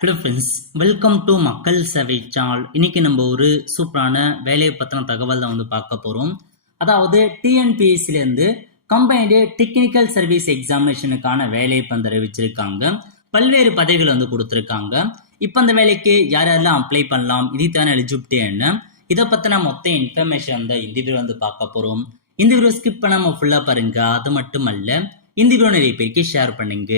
Hello friends, welcome to மக்கள் சேவை சால். இன்னைக்கு நம்ம ஒரு சூப்பரான வேலையை பற்றின தகவல் தான் பார்க்க போகிறோம். அதாவது டிஎன்பிஎஸ்சிலேருந்து கம்பைன்டு டெக்னிக்கல் சர்வீஸ் எக்ஸாமினேஷனுக்கான வேலையை அறிவிச்சிருக்காங்க. பல்வேறு பதவிகள் கொடுத்துருக்காங்க. இப்போ அந்த வேலைக்கு யார் யாரெல்லாம் அப்ளை பண்ணலாம், இதுக்கான எலிஜிபிலிட்டி என்ன, இதை பற்றின மொத்த இன்ஃபர்மேஷன் தான் இந்த வீடியோ பார்க்க போகிறோம். இந்த வீடியோ ஸ்கிப் பண்ணாமல் ஃபுல்லாக பாருங்க. அது மட்டும் அல்ல, இந்த வீடியோ நிறைய பேருக்கு ஷேர் பண்ணுங்க.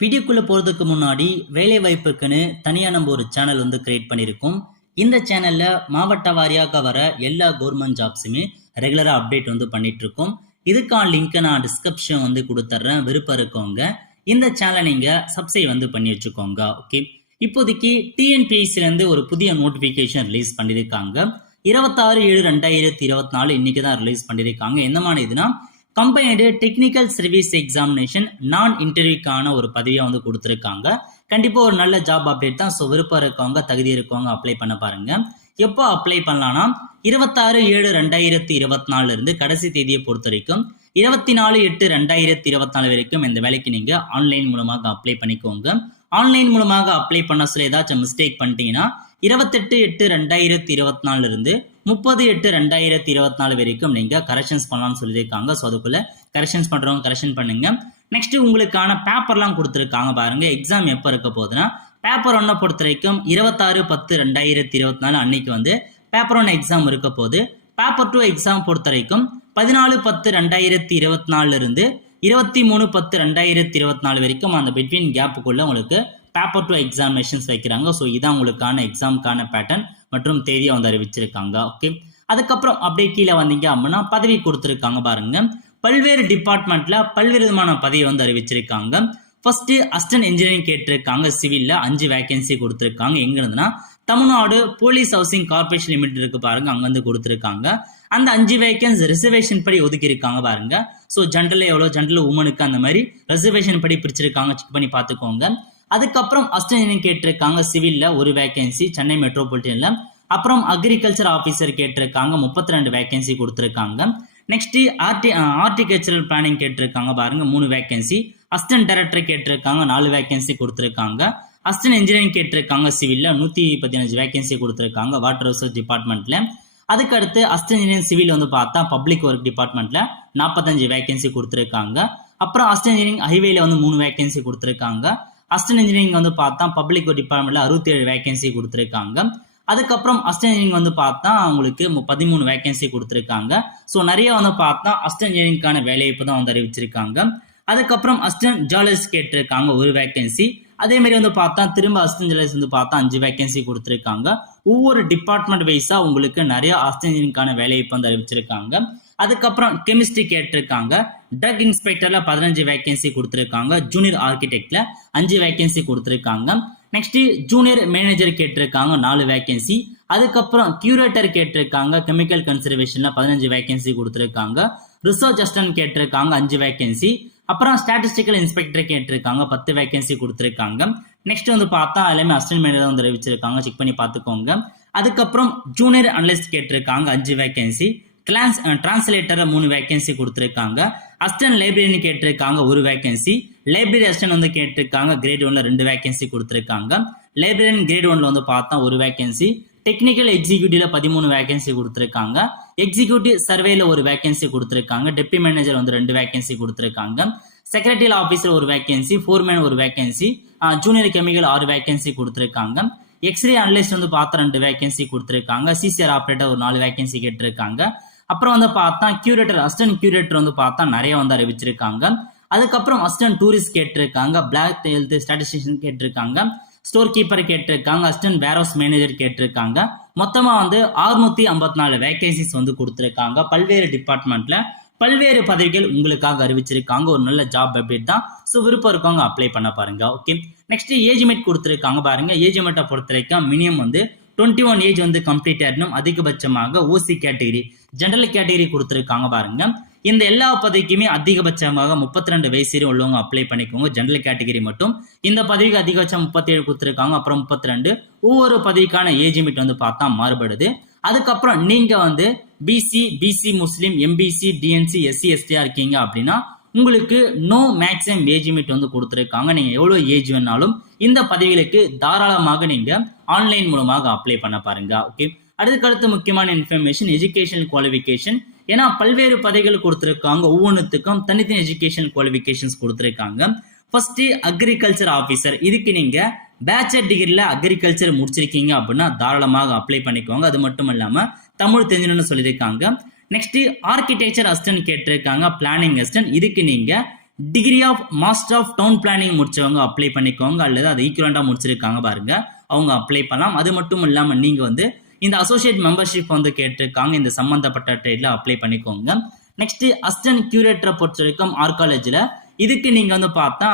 வீடியோக்குள்ள போறதுக்கு முன்னாடி வேலை வாய்ப்புக்குன்னு தனியா நம்ம ஒரு சேனல் கிரியேட் பண்ணியிருக்கோம். இந்த சேனல்ல மாவட்ட வாரியாக வர எல்லா கவர்மெண்ட் ஜாப்ஸுமே ரெகுலரா அப்டேட் பண்ணிட்டு இருக்கோம். இதுக்கான லிங்க் நான் டிஸ்கிரிப்ஷன் கொடுத்துட்றேன். விருப்பம் இருக்கவங்க இந்த சேனலை நீங்க சப்ஸ்கிரைப் பண்ணி வச்சுக்கோங்க. ஓகே, இப்போதைக்கு டிஎன்பிஎஸ்சில இருந்து ஒரு புதிய நோட்டிபிகேஷன் ரிலீஸ் பண்ணியிருக்காங்க. 26/7/2024 இன்னைக்கு தான் ரிலீஸ் பண்ணியிருக்காங்க. என்ன மாதிரி இதுனா கம்பைன்டு டெக்னிக்கல் சர்வீஸ் எக்ஸாமினேஷன் நான் இன்டர்வியூக்கான ஒரு பதவியை கொடுத்துருக்காங்க. கண்டிப்பா ஒரு நல்ல ஜாப் அப்டேட் தான். ஸோ விருப்பம் இருக்கவங்க, தகுதி இருக்கவங்க அப்ளை பண்ண பாருங்க. எப்போ அப்ளை பண்ணலாம்னா 26/7/2024 இருந்து கடைசி தேதியை பொறுத்த வரைக்கும் 24/8/2024 வரைக்கும் இந்த வேலைக்கு நீங்க ஆன்லைன் மூலமாக அப்ளை பண்ணிக்கோங்க. ஆன்லைன் மூலமாக அப்ளை பண்ண சொல்ல ஏதாச்சும் மிஸ்டேக் பண்ணிட்டீங்கன்னா 28/8/2024 இருந்து 30/8/2024 வரைக்கும் நீங்க கரெக்ஷன்ஸ் பண்ணலாம்னு சொல்லியிருக்காங்க. ஸோ அதுக்குள்ள கரெக்ஷன்ஸ் பண்றவங்க கரெக்ஷன் பண்ணுங்க. நெக்ஸ்ட் உங்களுக்கான பேப்பர்லாம் கொடுத்துருக்காங்க பாருங்க. எக்ஸாம் எப்போ இருக்க போகுதுன்னா பேப்பர் 1 பொறுத்த வரைக்கும் 26/10/2024 அன்னைக்கு பேப்பர் 1 எக்ஸாம் இருக்க போகுது. பேப்பர் 2 எக்ஸாம் பொறுத்த வரைக்கும் 14/10/2024 இருந்து 23/10/2024 வரைக்கும் அந்த பிட்வீன் கேப்புக்குள்ள உங்களுக்கு பேப்பர் 2 எக்ஸாமினேஷன்ஸ் வைக்கிறாங்க. ஸோ இதான் உங்களுக்கான எக்ஸாமுக்கான பேட்டர்ன் மற்றும் தேதியை அறிவிச்சிருக்காங்க. ஓகே, அதுக்கப்புறம் அப்படியே கீழே வந்தீங்க அப்படின்னா பதவி கொடுத்துருக்காங்க பாருங்க. பல்வேறு டிபார்ட்மெண்ட்ல பல்வேறு விதமான பதவி அறிவிச்சிருக்காங்க. ஃபர்ஸ்ட் அசிஸ்டன்ட் இன்ஜினியரிங் கேட்டிருக்காங்க. சிவில்ல 5 வேகன்சி கொடுத்துருக்காங்க. எங்க இருந்துன்னா Tamil Nadu police housing corporation limited இருக்கு பாருங்க, அங்கிருந்து கொடுத்துருக்காங்க. அந்த 5 வேகன்ஸ் ரிசர்வேஷன் படி ஒதுக்கி இருக்காங்க பாருங்க. ஸோ ஜென்ரல் எவ்வளோ, ஜென்ரல் உமனுக்கு அந்த மாதிரி ரிசர்வேஷன் படி பிரிச்சிருக்காங்க. செக் பண்ணி பார்த்துக்கோங்க. அதுக்கப்புறம் அசிஸ்டன்ட் இன்ஜினியரிங் கேட்டிருக்காங்க. சிவில்ல ஒரு வேகன்சி சென்னை மெட்ரோபாலிட்டன்ல. அப்புறம் அக்ரிகல்ச்சர் ஆஃபீஸர் கேட்டிருக்காங்க. 32 வேகன்சி கொடுத்துருக்காங்க. நெக்ஸ்ட் ஹார்டிகல்ச்சரல் பிளானிங் கேட்டிருக்காங்க பாருங்க, 3 வேகன்சி. அசிஸ்டன்ட் டைரக்டர் கேட்டிருக்காங்க, 4 வேகன்சி கொடுத்துருக்காங்க. அசிஸ்டன்ட் இன்ஜினியரிங் கேட்டிருக்காங்க. சிவில்ல 115 வேகன்சி கொடுத்துருக்காங்க வாட்டர் ரிசோர்ஸ் டிபார்ட்மெண்ட்ல. அதுக்கடுத்து அசிஸ்டன்ட் இன்ஜினியரிங் சிவில் பார்த்தா பப்ளிக் ஒர்க் டிபார்ட்மெண்ட்ல 45 வேகன்சி கொடுத்துருக்காங்க. அப்புறம் அசிஸ்டன்ட் இன்ஜினியரிங் ஹைவேல 3 வேகன்சி கொடுத்துருக்காங்க. அசிஸ்டன்ட் இன்ஜினியரிங் பார்த்தா பப்ளிக் ஒர்க் டிபார்ட்மெண்ட்ல 67 வேகன்சி கொடுத்துருக்காங்க. அதுக்கப்புறம் அசிஸ்டன்ட் இன்ஜினியரிங் பார்த்தா உங்களுக்கு 13 வேகன்சி கொடுத்துருக்காங்க. ஸோ நிறைய பார்த்தா அசிஸ்டன்ட் இன்ஜினியரிங்கான வேலைவாய்ப்பு தான் அறிவிச்சிருக்காங்க. அதுக்கப்புறம் அசிஸ்டன்ட் ஜியாலஜிஸ்ட் கேட்டிருக்காங்க, 1 வேகன்சி. அதே மாதிரி பார்த்தா திரும்ப அசிஸ்டன்ட் ஜியாலஜிஸ்ட் பார்த்தா 5 வேகன்சி கொடுத்துருக்காங்க. ஒவ்வொரு டிபார்ட்மெண்ட் வைஸா உங்களுக்கு நிறைய அசிஸ்டன்ட் இன்ஜினியரிங்கான வேலைவாய்ப்பு அறிவிச்சிருக்காங்க. அதுக்கப்புறம் கெமிஸ்ட்ரி கேட்டிருக்காங்க. ட்ரக் இன்ஸ்பெக்டர்ல 15 வேகன்சி கொடுத்துருக்காங்க. ஜூனியர் ஆர்கிடெக்ட்ல 5 வேகன்சி கொடுத்துருக்காங்க. நெக்ஸ்ட் ஜூனியர் மேனேஜர் கேட்டிருக்காங்க, 4 வேகன்சி. அதுக்கப்புறம் கியூரேட்டர் கேட்டிருக்காங்க. கெமிக்கல் கன்சர்வேஷன்ல 15 வேகன்சி கொடுத்துருக்காங்க. ரிசர்ச் அசிஸ்டன்ட் கேட்டிருக்காங்க, 5 வேகன்சி. அப்புறம் ஸ்டாட்டிஸ்டிக்கல் இன்ஸ்பெக்டர் கேட்டிருக்காங்க, 10 வேகன்சி கொடுத்துருக்காங்க. நெக்ஸ்ட் பார்த்தா எல்லாமே அசிஸ்டன்ட் மேனேஜர் அறிவிச்சிருக்காங்க. செக் பண்ணி பார்த்துக்கோங்க. அதுக்கப்புறம் ஜூனியர் அனலிஸ்ட் கேட்டிருக்காங்க, 5 வேகன்சி. டிரான்ஸ்லேட்டர் 3 வேகன்சி கொடுத்துருக்காங்க. அசிஸ்டன்ட் லைப்ரரியன் கேட்டிருக்காங்க, 1 வேகன்சி. லைப்ரரி அசிஸ்டன்ட் கேட்டிருக்காங்க. கிரேட் 1ல 2 வேகன்சி கொடுத்துருக்காங்க. லைப்ரரியன் கிரேட் 1ல பார்த்தா 1 வேகன்சி. டெக்னிக்கல் எக்ஸிக்யூட்டிவ்ல 13 வேகன்சி கொடுத்துருக்காங்க. எக்ஸிக்யூட்டிவ் சர்வேல 1 வேகன்சி கொடுத்துருக்காங்க. டெப்டி மேனேஜர் 2 வேகன்சி கொடுத்துருக்காங்க. Secretarial officer 1 vacancy. Foreman 1 vacancy. Junior chemical 6 vacancy கொடுத்துருக்காங்க. எக்ஸ்ரே அனலிஸ்ட் பார்த்தா 2 வேகன்சி கொடுத்துருக்காங்க. சிசிஆர் ஆப்ரேட்டர் 4 வேகன்சி கேட்டிருக்காங்க. அப்புறம் பார்த்தா கியூரேட்டர், அசிஸ்டன்ட் கியூரேட்டர் பார்த்தா நிறைய அறிவிச்சிருக்காங்க. அதுக்கப்புறம் அசிஸ்டன்ட் டூரிஸ்ட் கேட்டிருக்காங்க. பிளாக் ஹெல்த் ஸ்டாட்டிஸ்டிஷியன் கேட்டிருக்காங்க. ஸ்டோர் கீப்பர் கேட்டிருக்காங்க. அசிஸ்டன்ட் வேர்ஹவுஸ் மேனேஜர் கேட்டிருக்காங்க. மொத்தமா 654 வேகன்சிஸ் கொடுத்திருக்காங்க. பல்வேறு டிபார்ட்மெண்ட்ல பல்வேறு பதவிகள் உங்களுக்காக அறிவிச்சிருக்காங்க. ஒரு நல்ல ஜாப் அப்டேட் தான். ஸோ விருப்பம் இருக்கவங்க அப்ளை பண்ண பாருங்க. ஓகே, நெக்ஸ்ட் ஏஜ் லிமிட் கொடுத்திருக்காங்க பாருங்க. ஏஜ் லிமிட்டை பொறுத்த வரைக்கும் மினிமம் 21 ஏஜ் கம்ப்ளீட் ஆயிடணும். அதிகபட்சமாக ஓசி கேட்டகரி, ஜெனரல் கேட்டகரி கொடுத்திருக்காங்க பாருங்க. இந்த எல்லா பதவிக்குமே அதிகபட்சமாக 32 வயசு உள்ளவங்க அப்ளை பண்ணிக்கோங்க. ஜெனரல் கேட்டகரி மட்டும். இந்த பதவிக்கு அதிகபட்சம் 37 கொடுத்திருக்காங்க. அப்புறம் 32. ஒவ்வொரு பதவிக்கான ஏஜ் லிமிட் பார்த்தா மாறுபடுது. அதுக்கப்புறம் நீங்க பிசி, பிசி முஸ்லீம், எம்பிசி, டிஎன்சி, எஸ்சி, எஸ்டியா இருக்கீங்க அப்படின்னா உங்களுக்கு நோ மேக்ஸிமம் ஏஜ் லிமிட் வந்து கொடுத்துருக்காங்க. நீங்க எவ்வளவு ஏஜ் வேணாலும் இந்த பதவிகளுக்கு தாராளமாக நீங்க ஆன்லைன் மூலமாக அப்ளை பண்ண பாருங்க. ஓகே, அடுத்து முக்கியமான இன்ஃபர்மேஷன் எஜுகேஷனல் குவாலிஃபிகேஷன். ஏன்னா பல்வேறு பதவிகள் கொடுத்துருக்காங்க, ஒவ்வொன்றுத்துக்கும் தனித்தனி எஜுகேஷன் குவாலிஃபிகேஷன்ஸ் கொடுத்துருக்காங்க. ஃபர்ஸ்ட் அக்ரிகல்ச்சர் ஆஃபீஸர், இதுக்கு நீங்க பேச்சுலர் டிகிரில அக்ரிகல்ச்சர் முடிச்சிருக்கீங்க அப்படின்னா தாராளமாக அப்ளை பண்ணிக்கோங்க. அது மட்டும் இல்லாம தமிழ் தெரிஞ்சணும்னு சொல்லியிருக்காங்க. நெக்ஸ்ட் ஆர்கிடெக்சர் அசிஸ்டன்ட் கேட்டிருக்காங்க, பிளானிங் அசிஸ்டன்ட், இதுக்கு நீங்க degree of master of town planning முடிச்சவங்க அப்ளை பண்ணிக்கோங்க, அல்லது அது ஈக்குவலண்டா முடிச்சிருக்காங்க பாருங்க, அவங்க அப்ளை பண்ணலாம். அது மட்டும் இல்லாம நீங்க வந்து இந்த அசோசியேட் மெம்பர்ஷிப் வந்து கேட்டிருக்காங்க, இந்த சம்பந்தப்பட்ட ட்ரேட்ல அப்ளை பண்ணிக்கோங்க. நெக்ஸ்ட் அசிஸ்டன்ட் கியூரேட்டரை பொறுத்த வரைக்கும் ஆர்காலஜில, இதுக்கு நீங்க வந்து பார்த்தா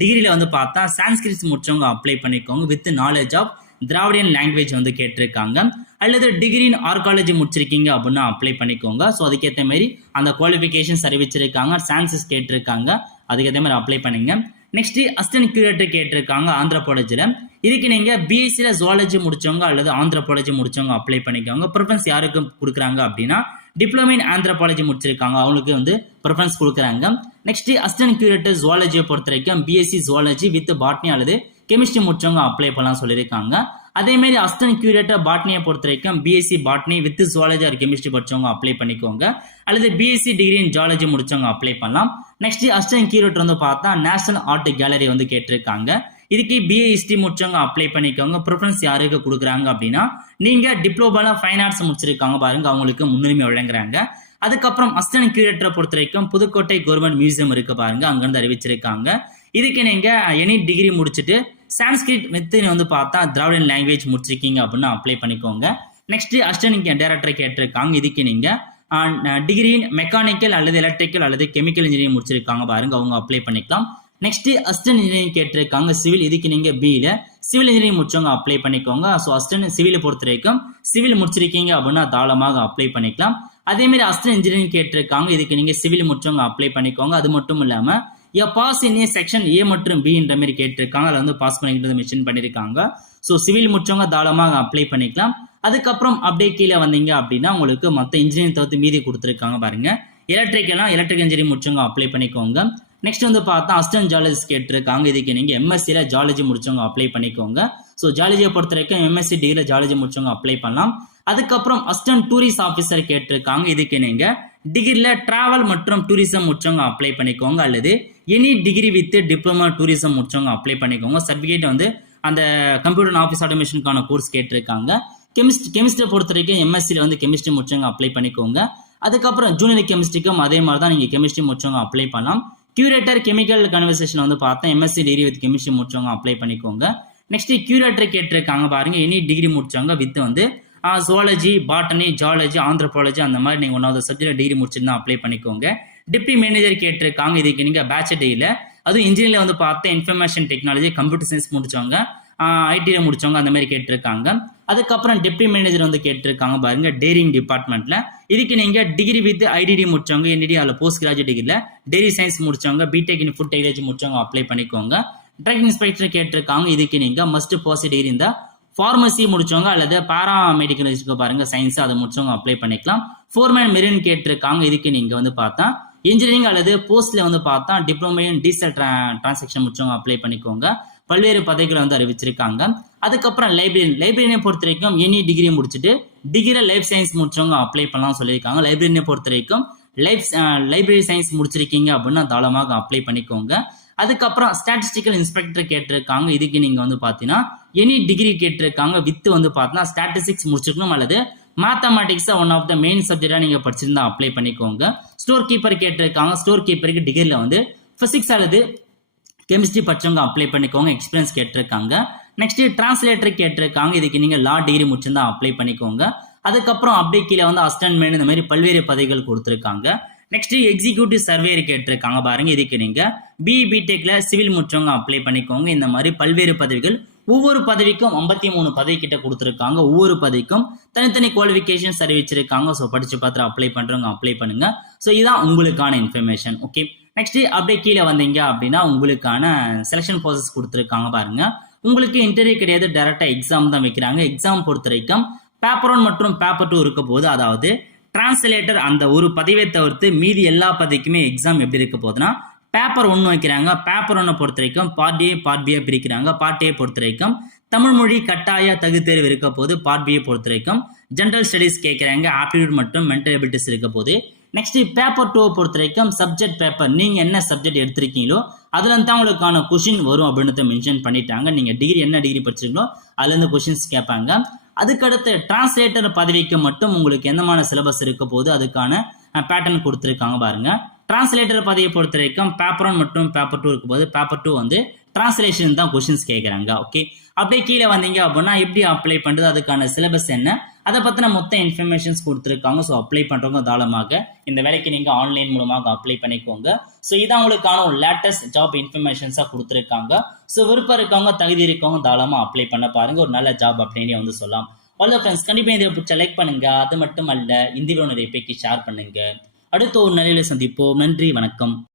டிகிரியில வந்து பார்த்தா சான்ஸ்கிரிட் முடிச்சவங்க அப்ளை பண்ணிக்கோங்க with knowledge of Dravidian language வந்து கேட்டிருக்காங்க. அல்லது டிகிரி இன் ஆர்காலஜி முடிச்சிருக்கீங்க அப்படின்னா அப்ளை பண்ணிக்கோங்க. ஸோ அதுக்கேற்ற மாதிரி அந்த குவாலிஃபிகேஷன்ஸ் அறிவிச்சிருக்காங்க, சான்சஸ் கேட்டிருக்காங்க, அதுக்கேற்ற மாதிரி அப்ளை பண்ணுங்க. நெக்ஸ்ட் அசிஸ்டன்ட் கியூரேட்டர் கேட்டிருக்காங்க ஆந்திரபாலஜில, இதுக்கு நீங்க பிஎஸ்சில ஜுவாலஜி முடிச்சவங்க அல்லது ஆந்திரபாலஜி முடிச்சவங்க அப்ளை பண்ணிக்கோங்க. ப்ரிஃபரன்ஸ் யாருக்கு கொடுக்குறாங்க அப்படின்னா டிப்ளமோ இன் ஆந்திரபாலஜி முடிச்சிருக்காங்க, அவங்களுக்கு வந்து ப்ரிஃபரன்ஸ் கொடுக்குறாங்க. நெக்ஸ்ட் அசிஸ்டன்ட் கியூரேட்டர் ஜுவாலஜியை பொறுத்த வரைக்கும் பிஎஸ்சி ஜுவாலஜி வித் பாட்னி அல்லது கெமிஸ்ட்ரி முடிச்சவங்க அப்ளை பண்ணலாம் சொல்லியிருக்காங்க. அதே மாதிரி அசிஸ்டன்ட் கியூரேட்டர் பாட்னியை பொறுத்த வரைக்கும் BSc botany with zoology or chemistry படிச்சவங்க அப்ளை பண்ணிக்கோங்க, அல்லது பிஎஸ்சி டிகிரி இன் ஜுவாலஜி முடிச்சவங்க அப்ளை பண்ணலாம். நெக்ஸ்ட் அசிஸ்டன்ட் கியூரேட்டர் வந்து பார்த்தா நேஷனல் ஆர்ட் கேலரி வந்து கேட்டிருக்காங்க, இதுக்கு பிஏ ஹிஸ்டரி முடிச்சவங்க அப்ளை பண்ணிக்கோங்க. ப்ரிஃபரன்ஸ் யாருக்கு கொடுக்குறாங்க அப்படின்னா நீங்க டிப்ளோமால ஃபைன் ஆர்ட்ஸ் முடிச்சிருக்காங்க பாருங்க, அவங்களுக்கு முன்னுரிமை வழங்குறாங்க. அதுக்கப்புறம் அசிஸ்டன்ட் கியூரேட்டரை பொறுத்த வரைக்கும் புதுக்கோட்டை கவர்மெண்ட் மியூசியம் இருக்கு பாருங்க, அங்கிருந்து அறிவிச்சிருக்காங்க, இதுக்கு நீங்க எனி டிகிரி முடிச்சுட்டு சான்ஸ்கிரிட் வித் வந்து பார்த்தா திராவிடன் லாங்குவேஜ் முடிச்சிருக்கீங்க அப்படின்னா அப்ளை பண்ணிக்கோங்க. நெக்ஸ்ட் அசிஸ்டன்ட் டைரக்டர் கேட்டிருக்காங்க, இதுக்கு நீங்க டிகிரி மெக்கானிக்கல் அல்லது எலக்ட்ரிக்கல் அல்லது கெமிக்கல் இன்ஜினியரிங் முடிச்சிருக்காங்க பாருங்க, அவங்க அப்ளை பண்ணிக்கலாம். நெக்ஸ்ட் அசிஸ்டன்ட் இன்ஜினியரிங் கேட்டிருக்காங்க சிவில், இதுக்கு நீங்க பிஇல சிவில் இன்ஜினியரிங் முடிச்சவங்க அப்ளை பண்ணிக்கோங்க. ஸோ அசிஸ்டன்ட் சிவிலை பொறுத்த வரைக்கும் சிவில் முடிச்சிருக்கீங்க அப்படின்னா தாராளமாக அப்ளை பண்ணிக்கலாம். அதே மாதிரி அசிஸ்டன்ட் இன்ஜினியரிங் கேட்டிருக்காங்க, இதுக்கு நீங்க சிவில் முடிச்சவங்க அப்ளை பண்ணிக்கோங்க. அது மட்டும் இல்லாம பாஸ் இன் செக்ஷன் ஏ மற்றும் பி என்ற மாதிரி கேட்டிருக்காங்க, அதில் வந்து பாஸ் பண்ணிக்கிறது மென்ஷன் பண்ணியிருக்காங்க. ஸோ சிவில் முடிச்சவங்க தாராளமாக அப்ளை பண்ணிக்கலாம். அதுக்கப்புறம் அப்படியே கீழே வந்தீங்க அப்படின்னா உங்களுக்கு மற்ற இன்ஜினியரிங் தவிர்த்து மீதி கொடுத்துருக்காங்க பாருங்க, எலக்ட்ரிக்கல் இன்ஜினியரிங் முடிச்சவங்க அப்ளை பண்ணிக்கோங்க. நெக்ஸ்ட் வந்து பார்த்தா அசிஸ்டன்ட் ஜாலஜிஸ்ட் கேட்டிருக்காங்க, இதுக்கு நீங்க எம்எஸ்சியில் ஜாலஜி முடிச்சவங்க அப்ளை பண்ணிக்கோங்க. ஸோ ஜாலஜியை பொறுத்த வரைக்கும் எம்எஸ்சி டிகிரியில் ஜாலஜி முடிச்சவங்க அப்ளை பண்ணலாம். அதுக்கப்புறம் அசிஸ்டன்ட் டூரிஸ்ட் ஆஃபீஸர் கேட்டிருக்காங்க, இதுக்கு நீங்க டிகிரியில் டிராவல் மற்றும் டூரிசம் முடிச்சவங்க அப்ளை பண்ணிக்கோங்க, அல்லது any degree with diploma tourism முடிச்சவங்க அப்ளை பண்ணிக்கோங்க. சர்டிஃபிகேட் வந்து அந்த கம்ப்யூட்டர் ஆஃபீஸ் ஆட்டோமேஷனுக்கான கோர்ஸ் கேட்டிருக்காங்க. கெமிஸ்ட்ரியை பொறுத்த வரைக்கும் எம்எஸ்சியில் வந்து கெமிஸ்ட்ரி முடிச்சவங்க அப்ளை பண்ணிக்கோங்க. அதுக்கப்புறம் ஜூனியர் கெமிஸ்ட்ரிக்கும் அதே மாதிரி தான் நீங்க கெமிஸ்ட்ரி முடிச்சவங்க அப்ளை பண்ணலாம். கியூரேட்டர் கெமிக்கல் கன்வர்சேஷன் வந்து பார்த்தா எம்எஸ்சி டிகிரி வித் கெமிஸ்ட்ரி முடிச்சவங்க அப்ளை பண்ணிக்கோங்க. நெக்ஸ்ட் கியூரேட்டர் கேட்டிருக்காங்க பாருங்க, எனி டிகிரி முடிச்சவங்க வித் வந்து ஜுவாலஜி, பாட்டனி, ஜாலஜி, ஆந்திரபாலஜி அந்த மாதிரி நீங்க ஒன்னாவது சப்ஜெக்ட் டிகிரி முடிச்சிருந்தா அப்ளை பண்ணிக்கோங்க. டிப்டி மேனேஜர் கேட்டிருக்காங்க, இதுக்கு நீங்க பேச்சுலர் டிகிரில அதுவும் இன்ஜினியரிங்ல வந்து பார்த்தா இன்ஃபர்மேஷன் டெக்னாலஜி, கம்ப்யூட்டர் சயின்ஸ் முடிச்சவங்க, ஐடியில் முடிச்சவங்க அந்த மாதிரி கேட்டிருக்காங்க. அதுக்கப்புறம் டெப்டி மேனேஜர் வந்து கேட்டிருக்காங்க பாருங்க டெய்ரிங் டிபார்ட்மெண்ட்ல, இதுக்கு நீங்க டிகிரி வித் ஐடிடி முடிச்சவங்க, என்டிடி அதில் போஸ்ட் கிராஜுவேட் டிகிரில டெய்ரி சயின்ஸ் முடிச்சவங்க, பிடெக் இன் ஃபுட் டெக்னாலஜி முடிச்சவங்க அப்ளை பண்ணிக்கோங்க. ட்ரக் இன்ஸ்பெக்டர் கேட்டிருக்காங்க, இதுக்கு நீங்க மஸ்ட் பாஸ் டிகிரி இந்த ஃபார்மசி முடிச்சவங்க அல்லது பாராமெடிக்கல் பாருங்க சயின்ஸ் அதை முடிச்சவங்க அப்ளை பண்ணிக்கலாம். ஃபோர்மேன் மெரின் கேட்டிருக்காங்க, இதுக்கு நீங்க வந்து பார்த்தா இன்ஜினியரிங் அல்லது போஸ்ட்ல வந்து பார்த்தா டிப்ளமோ இன் டீசல் டிரான்சாக்ஷன் முடிச்சவங்க அப்ளை பண்ணிக்கோங்க. பல்வேறு பதவிகளை வந்து அறிவிச்சிருக்காங்க. அதுக்கப்புறம் லைப்ரரியை பொறுத்த வரைக்கும் எனி டிகிரி முடிச்சுட்டு டிகிரி லைஃப் சயின்ஸ் முடிச்சவங்க அப்ளை பண்ணலாம் சொல்லியிருக்காங்க. லைப்ரரியை பொறுத்த வரைக்கும் லைப்ரரி சயின்ஸ் முடிச்சிருக்கீங்க அப்படின்னா தாராளமாக அப்ளை பண்ணிக்கோங்க. அதுக்கப்புறம் ஸ்டாட்டிஸ்டிக்கல் இன்ஸ்பெக்டர் கேட்டிருக்காங்க, இதுக்கு நீங்க வந்து பாத்தீங்கன்னா எனி டிகிரி கேட்டிருக்காங்க வித் வந்து பார்த்தீங்கன்னா ஸ்டாட்டிஸ்டிக்ஸ் முடிச்சிருக்கணும் அல்லது mathematics one of the main சப்ஜெக்டா நீங்க படிச்சிருந்தா அப்ளை பண்ணிக்கோங்க. ஸ்டோர் கீப்பர் கேட்டிருக்காங்க, ஸ்டோர் கீப்பருக்கு டிகிரில வந்து பிசிக்ஸ் அல்லது கெமிஸ்ட்ரி படிச்சவங்க அப்ளை பண்ணிக்கோங்க, எக்ஸ்பீரியன்ஸ் கேட்டிருக்காங்க. நெக்ஸ்ட் டிரான்ஸ்லேட்டர் கேட்டிருக்காங்க, இதுக்கு நீங்க லா டிகிரி முடிச்சிருந்தா அப்ளை பண்ணிக்கோங்க. அதுக்கப்புறம் அப்படியே கீழே வந்து அசிஸ்டன்ட் மேன் இந்த மாதிரி பல்வேறு பதவிகள் கொடுத்திருக்காங்க. நெக்ஸ்ட் எக்ஸிக்யூட்டிவ் சர்வேயர் கேட்டிருக்காங்க பாருங்க, இதுக்கு நீங்க பிடெக்ல சிவில் முடிச்சவங்க அப்ளை பண்ணிக்கோங்க. இந்த மாதிரி பல்வேறு பதவிகள், ஒவ்வொரு பதவிக்கும் 53 பதவி கிட்ட கொடுத்திருக்காங்க. ஒவ்வொரு பதவிக்கும் தனித்தனி குவாலிஃபிகேஷன்ஸ் அறிவிச்சிருக்காங்க. ஸோ படிச்சு பார்த்து அப்ளை பண்றவங்க அப்ளை பண்ணுங்க. ஸோ இதான் உங்களுக்கான இன்ஃபர்மேஷன். ஓகே, நெக்ஸ்ட் அப்படியே கீழே வந்தீங்க அப்படின்னா உங்களுக்கான செலக்ஷன் ப்ராசஸ் கொடுத்துருக்காங்க பாருங்க. உங்களுக்கு இன்டர்வியூ கிடையாது, டைரக்டா எக்ஸாம் தான் வைக்கிறாங்க. எக்ஸாம் பொறுத்த வரைக்கும் பேப்பர் 1 மற்றும் பேப்பர் 2 இருக்க போது, அதாவது டிரான்ஸ்லேட்டர் அந்த ஒரு பதவியை தவிர்த்து மீதி எல்லா பதவிக்குமே எக்ஸாம் எப்படி இருக்க போகுதுன்னா பேப்பர் 1 வைக்கிறாங்க. பேப்பர் 1 பொறுத்த வரைக்கும் பார்ட் ஏ பார்ட் பியை பிரிக்கிறாங்க. பார்ட் ஏ பொறுத்த வரைக்கும் தமிழ் மொழி கட்டாய தகுதேர்வு இருக்க போது. பார்ட் பியை பொறுத்த வரைக்கும் ஜென்ரல் ஸ்டடீஸ் கேட்குறாங்க. ஆப்டிடியூட் மற்றும் மென்டல் எபிலிட்டிஸ் இருக்க போது. நெக்ஸ்ட் பேப்பர் 2 பொறுத்த வரைக்கும் சப்ஜெக்ட் பேப்பர், நீங்க என்ன சப்ஜெக்ட் எடுத்திருக்கீங்களோ அதுல தான் உங்களுக்கான கொஷின் வரும் அப்படின்னு மென்ஷன் பண்ணிட்டாங்க. நீங்க டிகிரி என்ன டிகிரி படிச்சிருக்கீங்களோ அதுல இருந்து கொஷின்ஸ் கேட்பாங்க. அதுக்கடுத்து டிரான்ஸ்லேட்டர் பதவிக்கு மட்டும் உங்களுக்கு எந்தமான சிலபஸ் இருக்க போது அதுக்கான பேட்டர்ன் கொடுத்துருக்காங்க பாருங்க. டிரான்ஸ்லேட்டர் பதவியை பொறுத்த வரைக்கும் பேப்பர் 1 மற்றும் பேப்பர் 2 இருக்கும்போது பேப்பர் 2 வந்து டிரான்ஸ்லேஷன் தான் கொஸ்டின்ஸ் கேட்குறாங்க. ஓகே, அப்படியே கீழே வந்தீங்க அப்படின்னா எப்படி அப்ளை பண்ணுறது, அதுக்கான சிலபஸ் என்ன, அதை பற்றின மொத்த இன்ஃபர்மேஷன்ஸ் கொடுத்துருக்காங்க. ஸோ அப்ளை பண்ணுறவங்க தாராளமாக இந்த வேலைக்கு நீங்கள் ஆன்லைன் மூலமாக அப்ளை பண்ணிக்கோங்க. ஸோ இதான் உங்களுக்கான ஒரு லேட்டஸ்ட் ஜாப் இன்ஃபர்மேஷன்ஸாக கொடுத்துருக்காங்க. ஸோ விருப்பம் இருக்கவங்க தகுதி இருக்கவங்க தாராளமாக அப்ளை பண்ண பாருங்கள். ஒரு நல்ல ஜாப் அப்படின்னே வந்து சொல்லலாம். ஆல் ஃப்ரெண்ட்ஸ், கண்டிப்பாக இதை பிடிச்ச லைக் பண்ணுங்க. அது மட்டும் அல்ல, இந்த வீடியோ நிறைய பேருக்கு ஷேர் பண்ணுங்க. அடுத்த ஒரு நிலையில சந்திப்போம். நன்றி, வணக்கம்.